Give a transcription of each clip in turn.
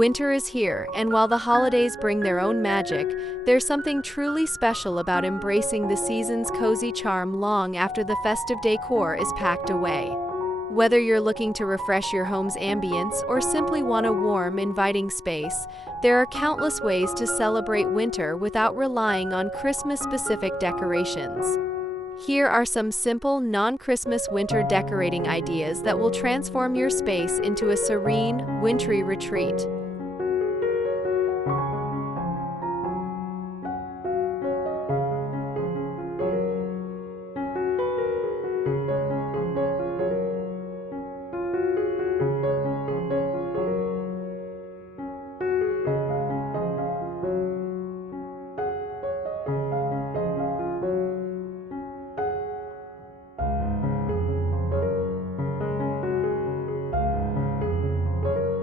Winter is here, and while the holidays bring their own magic, there's something truly special about embracing the season's cozy charm long after the festive decor is packed away. Whether you're looking to refresh your home's ambience or simply want a warm, inviting space, there are countless ways to celebrate winter without relying on Christmas-specific decorations. Here are some simple, non-Christmas winter decorating ideas that will transform your space into a serene, wintry retreat.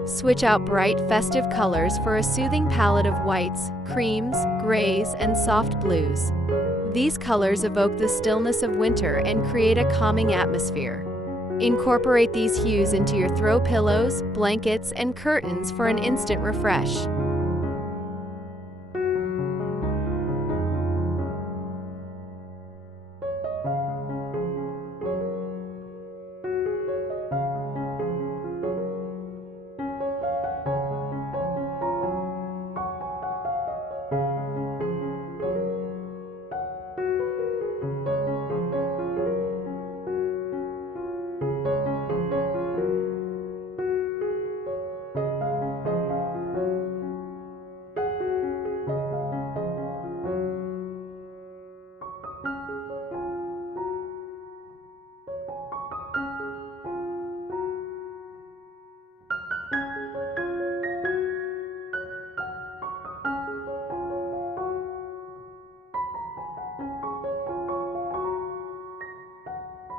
Switch out bright, festive colors for a soothing palette of whites, creams, grays, and soft blues. These colors evoke the stillness of winter and create a calming atmosphere. Incorporate these hues into your throw pillows, blankets, and curtains for an instant refresh.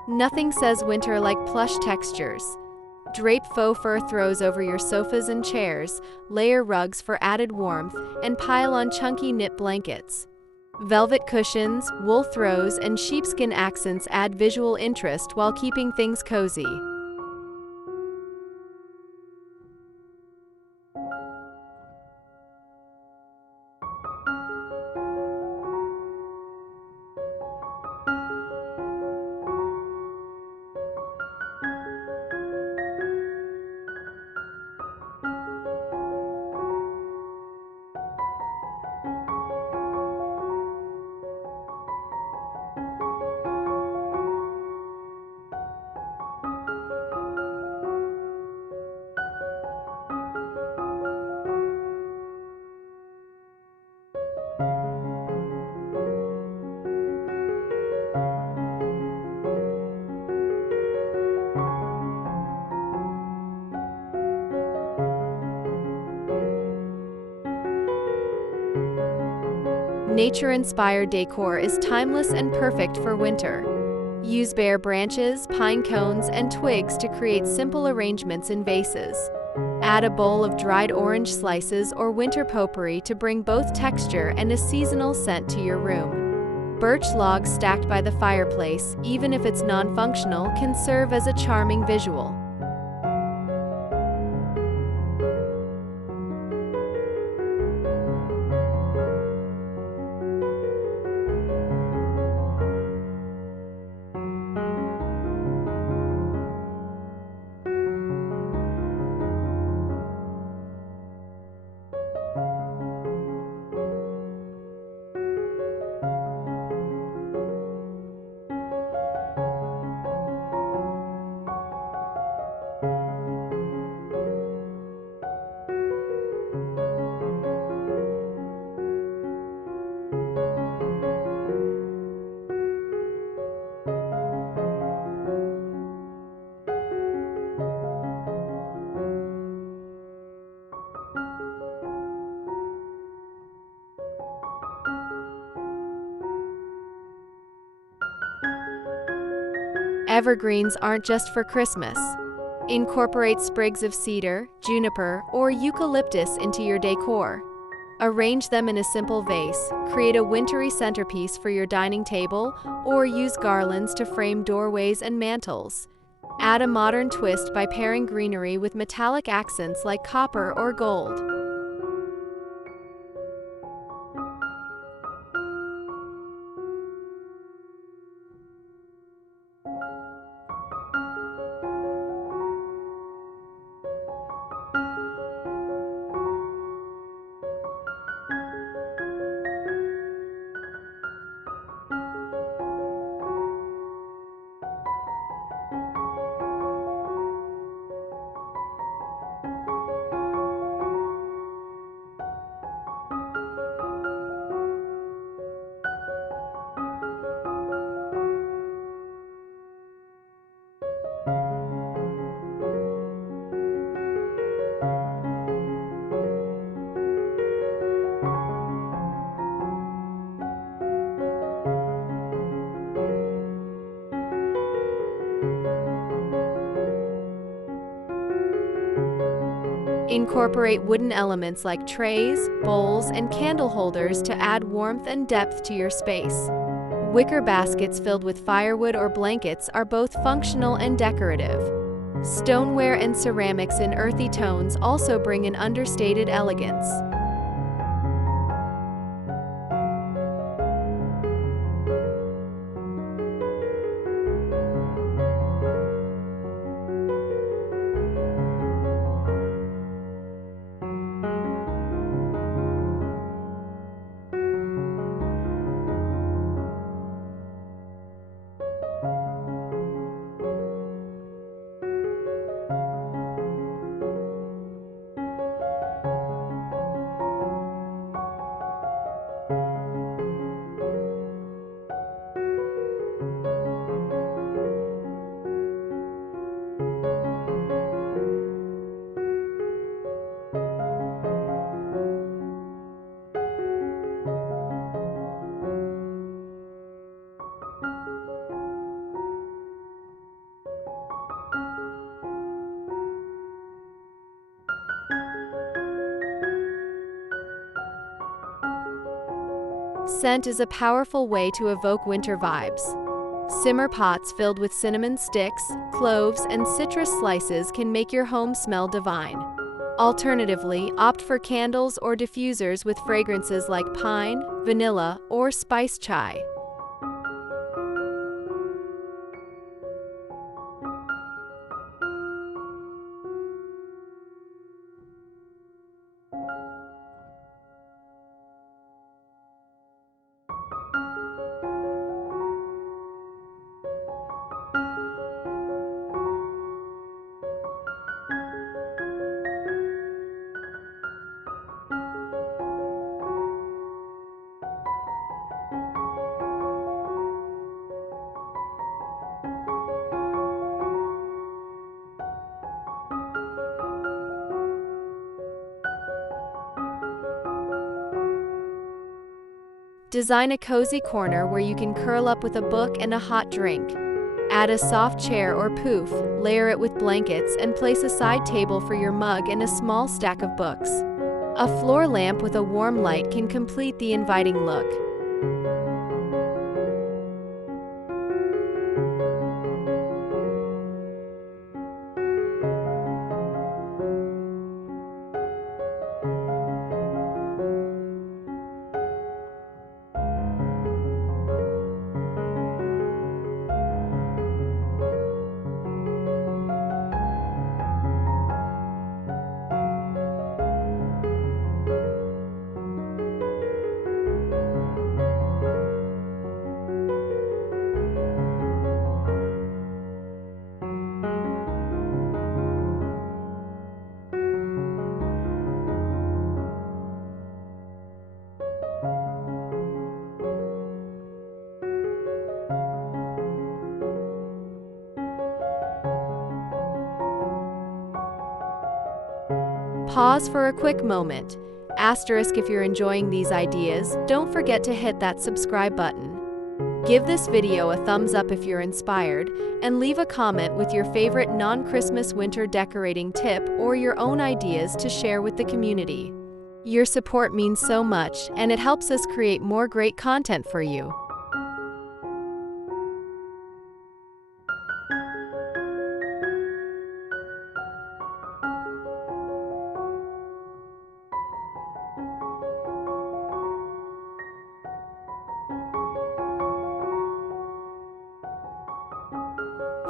Nothing says winter like plush textures. Drape faux fur throws over your sofas and chairs, layer rugs for added warmth, and pile on chunky knit blankets. Velvet cushions, wool throws, and sheepskin accents add visual interest while keeping things cozy. Nature-inspired decor is timeless and perfect for winter. Use bare branches, pine cones, and twigs to create simple arrangements in vases. Add a bowl of dried orange slices or winter potpourri to bring both texture and a seasonal scent to your room. Birch logs stacked by the fireplace, even if it's non-functional, can serve as a charming visual. Evergreens aren't just for Christmas. Incorporate sprigs of cedar, juniper, or eucalyptus into your decor. Arrange them in a simple vase, create a wintry centerpiece for your dining table, or use garlands to frame doorways and mantels. Add a modern twist by pairing greenery with metallic accents like copper or gold. Incorporate wooden elements like trays, bowls, and candle holders to add warmth and depth to your space. Wicker baskets filled with firewood or blankets are both functional and decorative. Stoneware and ceramics in earthy tones also bring an understated elegance. Scent is a powerful way to evoke winter vibes. Simmer pots filled with cinnamon sticks, cloves, and citrus slices can make your home smell divine. Alternatively, opt for candles or diffusers with fragrances like pine, vanilla, or spice chai. Design a cozy corner where you can curl up with a book and a hot drink. Add a soft chair or poof, layer it with blankets, and place a side table for your mug and a small stack of books. A floor lamp with a warm light can complete the inviting look. Pause for a quick moment. Asterisk if you're enjoying these ideas, don't forget to hit that subscribe button. Give this video a thumbs up if you're inspired, and leave a comment with your favorite non-Christmas winter decorating tip or your own ideas to share with the community. Your support means so much, and it helps us create more great content for you.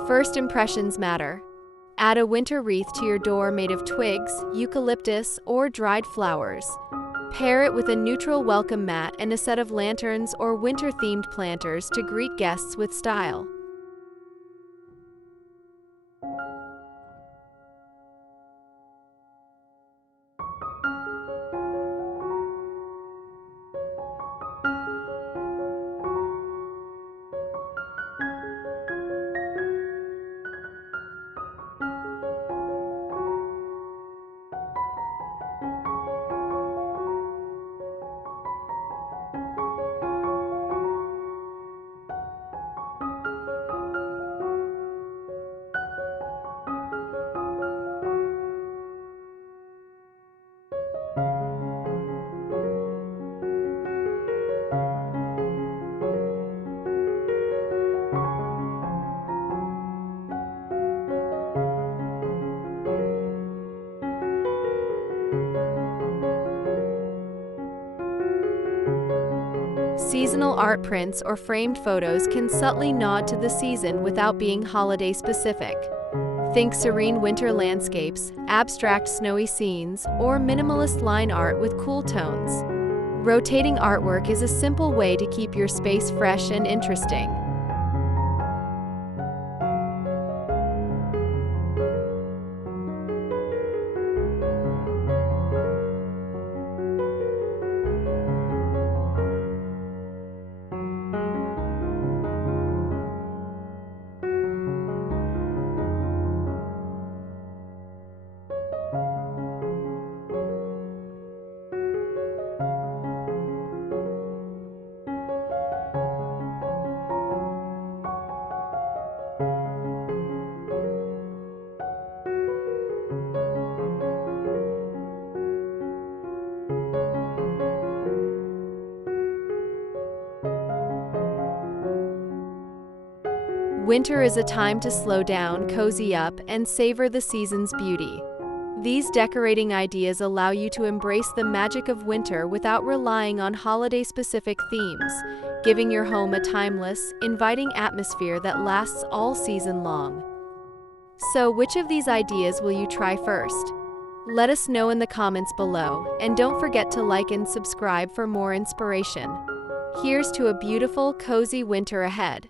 First impressions matter. Add a winter wreath to your door made of twigs, eucalyptus, or dried flowers. Pair it with a neutral welcome mat and a set of lanterns or winter-themed planters to greet guests with style. Seasonal art prints or framed photos can subtly nod to the season without being holiday-specific. Think serene winter landscapes, abstract snowy scenes, or minimalist line art with cool tones. Rotating artwork is a simple way to keep your space fresh and interesting. Winter is a time to slow down, cozy up, and savor the season's beauty. These decorating ideas allow you to embrace the magic of winter without relying on holiday-specific themes, giving your home a timeless, inviting atmosphere that lasts all season long. So, which of these ideas will you try first? Let us know in the comments below, and don't forget to like and subscribe for more inspiration. Here's to a beautiful, cozy winter ahead.